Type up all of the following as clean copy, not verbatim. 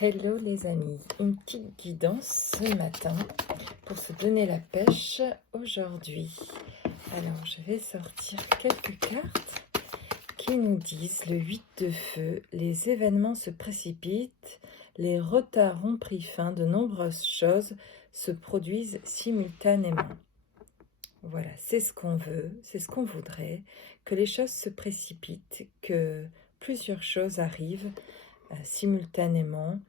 Hello les amis, une petite guidance ce matin pour se donner la pêche aujourd'hui. Alors je vais sortir quelques cartes qui nous disent le 8 de feu, les événements se précipitent, les retards ont pris fin, de nombreuses choses se produisent simultanément. Voilà, c'est ce qu'on veut, c'est ce qu'on voudrait, que les choses se précipitent, que plusieurs choses arrivent simultanément.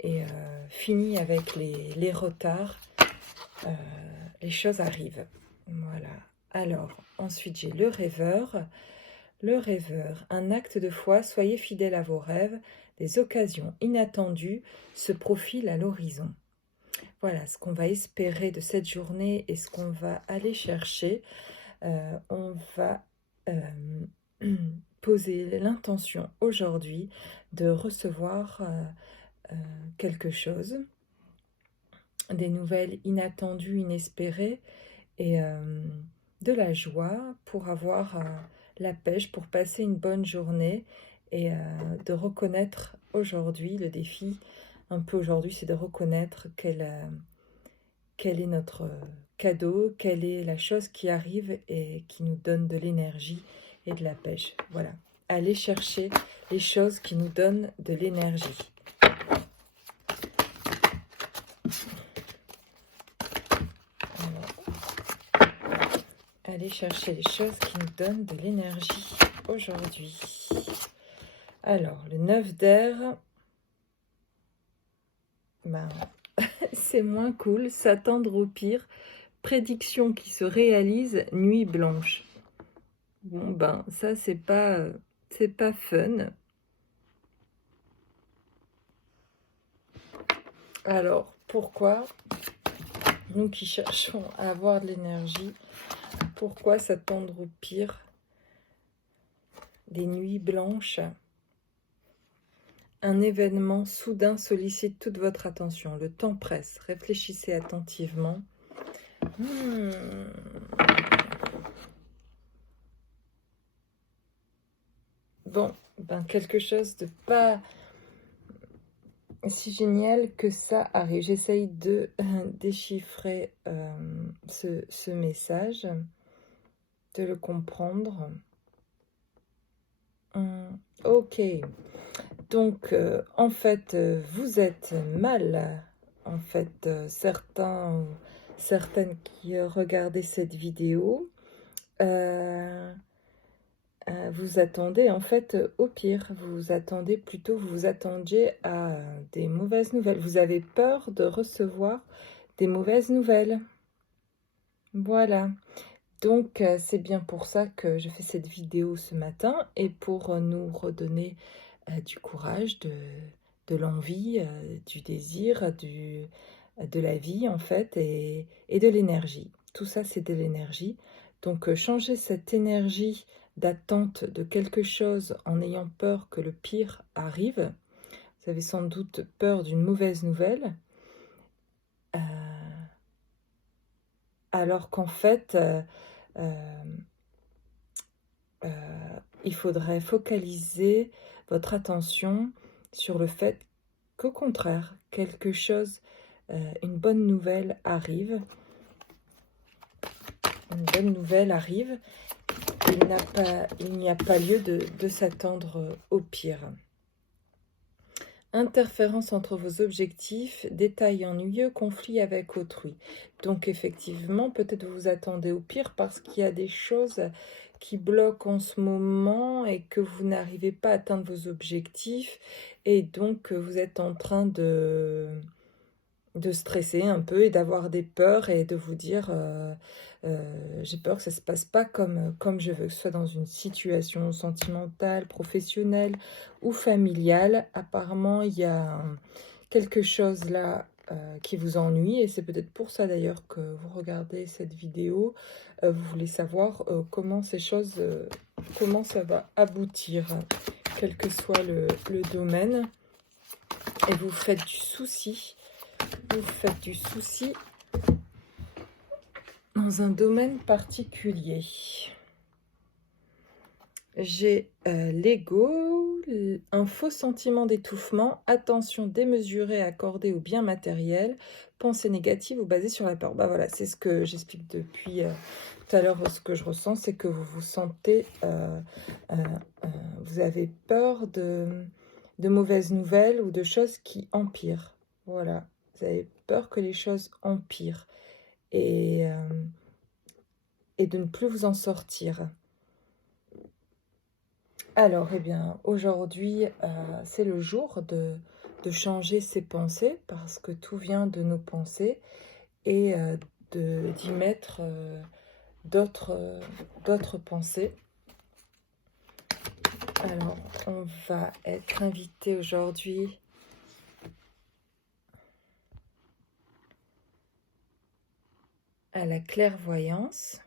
Et fini avec les retards, les choses arrivent. Voilà. Alors, ensuite, j'ai le rêveur. Le rêveur, un acte de foi, soyez fidèle à vos rêves. Des occasions inattendues se profilent à l'horizon. Voilà ce qu'on va espérer de cette journée et ce qu'on va aller chercher. On va poser l'intention aujourd'hui de recevoir quelque chose, des nouvelles inattendues, inespérées, et de la joie pour avoir la pêche, pour passer une bonne journée, et de reconnaître aujourd'hui, le défi un peu aujourd'hui, c'est de reconnaître quel est notre cadeau, quelle est la chose qui arrive et qui nous donne de l'énergie et de la pêche. Voilà, aller chercher les choses qui nous donnent de l'énergie. Aller chercher les choses qui nous donnent de l'énergie aujourd'hui. Alors, le 9 d'air, c'est moins cool. S'attendre au pire. Prédiction qui se réalise, nuit blanche. Bon, ça, c'est pas fun. Alors, pourquoi, nous qui cherchons à avoir de l'énergie, pourquoi s'attendre au pire? Des nuits blanches. Un événement soudain sollicite toute votre attention. Le temps presse. Réfléchissez attentivement. Bon, quelque chose de pas si génial que ça arrive. J'essaye de déchiffrer ce message, de le comprendre. Ok. Donc, en fait, vous êtes mal. En fait, certaines qui regardaient cette vidéo, vous attendez en fait au pire. Vous attendiez à des mauvaises nouvelles. Vous avez peur de recevoir des mauvaises nouvelles. Voilà. Donc, c'est bien pour ça que je fais cette vidéo ce matin et pour nous redonner du courage, de l'envie, du désir, de la vie en fait et de l'énergie. Tout ça, c'est de l'énergie. Donc, changer cette énergie d'attente de quelque chose en ayant peur que le pire arrive. Vous avez sans doute peur d'une mauvaise nouvelle. Alors qu'en fait, il faudrait focaliser votre attention sur le fait qu'au contraire, quelque chose, une bonne nouvelle arrive. Une bonne nouvelle arrive. Il n'y a pas lieu de s'attendre au pire. Interférence entre vos objectifs, détails ennuyeux, conflit avec autrui. Donc effectivement, peut-être vous attendez au pire parce qu'il y a des choses qui bloquent en ce moment et que vous n'arrivez pas à atteindre vos objectifs. Et donc, vous êtes en train de stresser un peu et d'avoir des peurs et de vous dire j'ai peur que ça ne se passe pas comme je veux, que ce soit dans une situation sentimentale, professionnelle ou familiale. Apparemment, il y a quelque chose là qui vous ennuie et c'est peut-être pour ça d'ailleurs que vous regardez cette vidéo. Vous voulez savoir comment ces choses, comment ça va aboutir, quel que soit le domaine. Et vous faites du souci. Vous faites du souci dans un domaine particulier. j'ai l'ego, un faux sentiment d'étouffement, attention démesurée accordée aux biens matériels, pensée négative ou basée sur la peur. Bah voilà, c'est ce que j'explique depuis tout à l'heure. Ce que je ressens, c'est que vous vous sentez, vous avez peur de mauvaises nouvelles ou de choses qui empirent. Voilà, vous avez peur que les choses empirent et, euh, et de ne plus vous en sortir. Alors, eh bien, aujourd'hui, c'est le jour de changer ses pensées parce que tout vient de nos pensées et d'y mettre d'autres pensées. Alors, on va être invité aujourd'hui à la clairvoyance.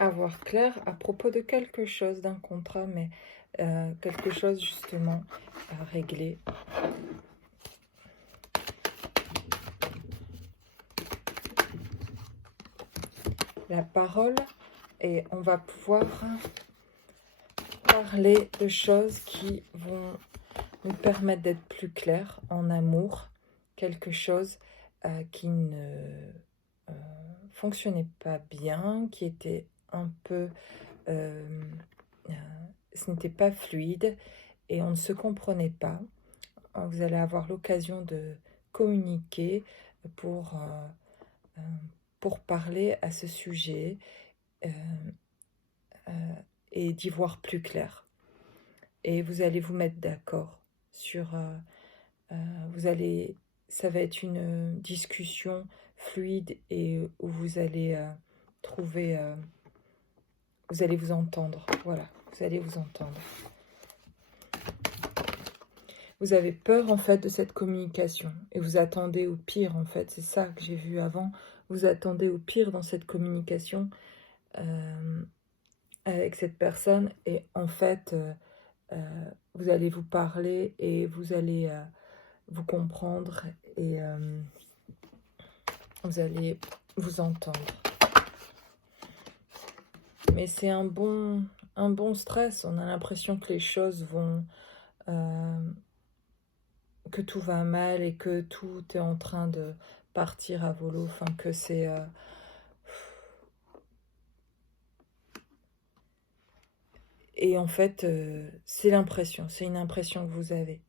À voir clair à propos de quelque chose, d'un contrat, mais quelque chose justement à régler. La parole, et on va pouvoir parler de choses qui vont nous permettre d'être plus clairs en amour, quelque chose qui ne fonctionnait pas bien, qui était un peu... ce n'était pas fluide et on ne se comprenait pas. Vous allez avoir l'occasion de communiquer pour parler à ce sujet et d'y voir plus clair. Et vous allez vous mettre d'accord sur... ça va être une discussion fluide et où vous allez trouver... vous allez vous entendre. Voilà, vous allez vous entendre. Vous avez peur en fait de cette communication et vous attendez au pire en fait. C'est ça que j'ai vu avant. Vous attendez au pire dans cette communication avec cette personne et en fait vous allez vous parler et vous allez vous comprendre et vous allez vous entendre. Mais c'est un bon stress. On a l'impression que les choses vont... que tout va mal et que tout est en train de partir à volo. Enfin, que c'est... Et en fait, c'est l'impression. C'est une impression que vous avez.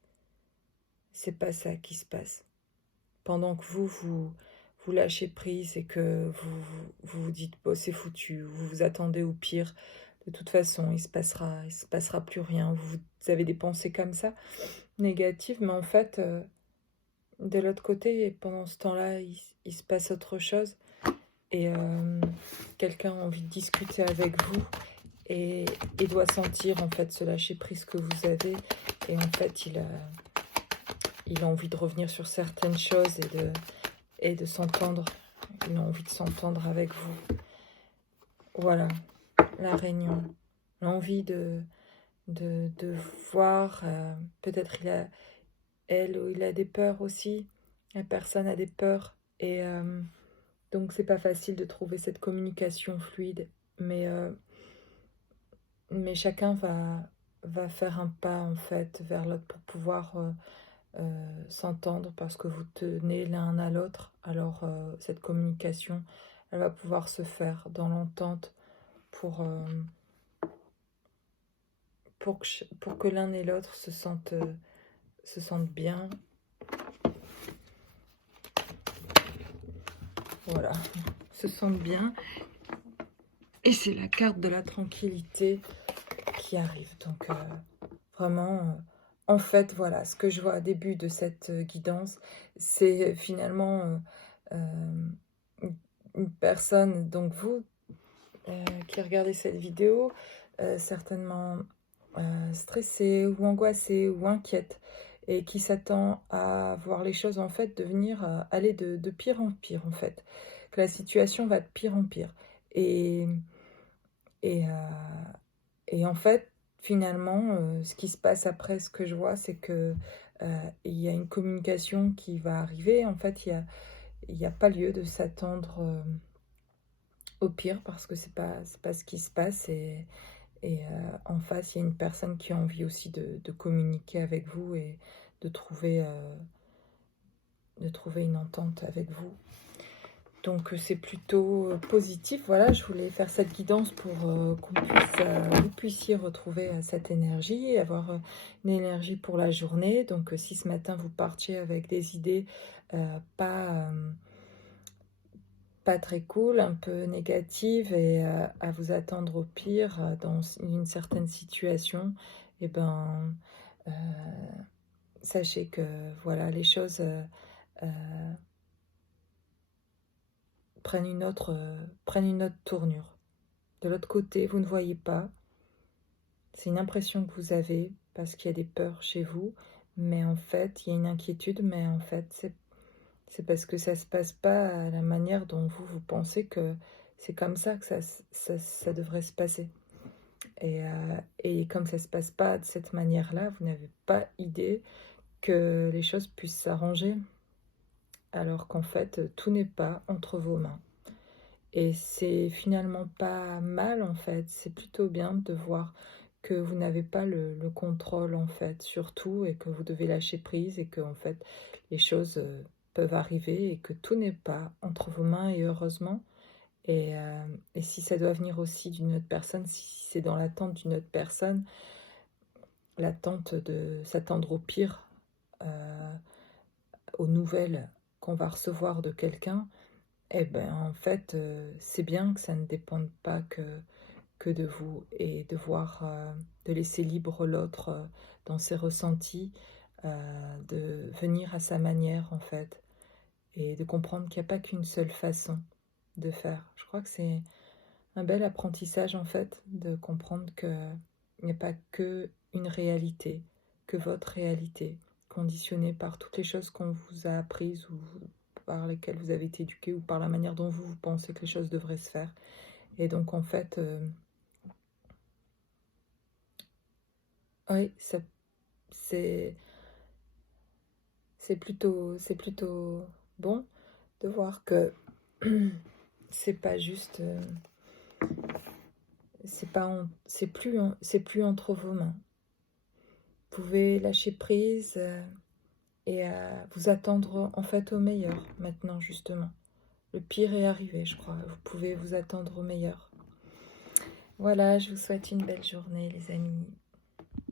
C'est pas ça qui se passe. Pendant que vous lâchez prise et que vous dites bon, c'est foutu, vous vous attendez au pire, de toute façon il se passera plus rien, vous avez des pensées comme ça négatives, mais en fait de l'autre côté, pendant ce temps-là il se passe autre chose et quelqu'un a envie de discuter avec vous et doit sentir en fait ce lâcher prise que vous avez et en fait il a envie de revenir sur certaines choses et de s'entendre. Il a envie de s'entendre avec vous. Voilà, la réunion. L'envie de voir, peut-être il a des peurs aussi. La personne a des peurs. Et donc, c'est pas facile de trouver cette communication fluide. Mais chacun va faire un pas, en fait, vers l'autre pour pouvoir... s'entendre parce que vous tenez l'un à l'autre, alors cette communication, elle va pouvoir se faire dans l'entente pour que l'un et l'autre se sentent bien. Voilà, se sentent bien. Et c'est la carte de la tranquillité qui arrive. Donc, vraiment... en fait, voilà, ce que je vois au début de cette guidance, c'est finalement une personne, donc vous, qui regardez cette vidéo, certainement stressée ou angoissée ou inquiète, et qui s'attend à voir les choses en fait devenir, aller de pire en pire en fait, que la situation va de pire en pire. Et en fait, finalement, ce qui se passe après, ce que je vois, c'est que il y a une communication qui va arriver. En fait, il y a pas lieu de s'attendre au pire parce que c'est pas ce qui se passe. En face, il y a une personne qui a envie aussi de communiquer avec vous et de trouver une entente avec vous. Donc c'est plutôt positif. Voilà, je voulais faire cette guidance pour vous puissiez retrouver cette énergie et avoir une énergie pour la journée. Donc si ce matin vous partiez avec des idées pas très cool, un peu négatives et à vous attendre au pire dans une certaine situation, et ben euh, sachez que voilà, les choses prennent une autre tournure. De l'autre côté, vous ne voyez pas. C'est une impression que vous avez parce qu'il y a des peurs chez vous, mais en fait, il y a une inquiétude, mais en fait, c'est parce que ça se passe pas à la manière dont vous pensez que c'est comme ça que ça devrait se passer. Et comme ça se passe pas de cette manière-là, vous n'avez pas idée que les choses puissent s'arranger, alors qu'en fait, tout n'est pas entre vos mains. Et c'est finalement pas mal en fait, c'est plutôt bien de voir que vous n'avez pas le contrôle en fait sur tout et que vous devez lâcher prise et que en fait les choses peuvent arriver et que tout n'est pas entre vos mains et heureusement. Et si ça doit venir aussi d'une autre personne, si c'est dans l'attente d'une autre personne, l'attente de s'attendre au pire, aux nouvelles qu'on va recevoir de quelqu'un, eh ben, en fait, c'est bien que ça ne dépende pas que de vous et de voir, de laisser libre l'autre dans ses ressentis, de venir à sa manière, en fait, et de comprendre qu'il n'y a pas qu'une seule façon de faire. Je crois que c'est un bel apprentissage, en fait, de comprendre qu'il n'y a pas que une réalité, que votre réalité, conditionnée par toutes les choses qu'on vous a apprises ou par lesquelles vous avez été éduqué ou par la manière dont vous pensez que les choses devraient se faire. Et donc, en fait, oui, c'est c'est plutôt bon de voir que c'est pas juste, c'est plus entre vos mains. Vous pouvez lâcher prise et vous attendre en fait au meilleur maintenant justement. Le pire est arrivé, je crois. Vous pouvez vous attendre au meilleur. Voilà, je vous souhaite une belle journée, les amis.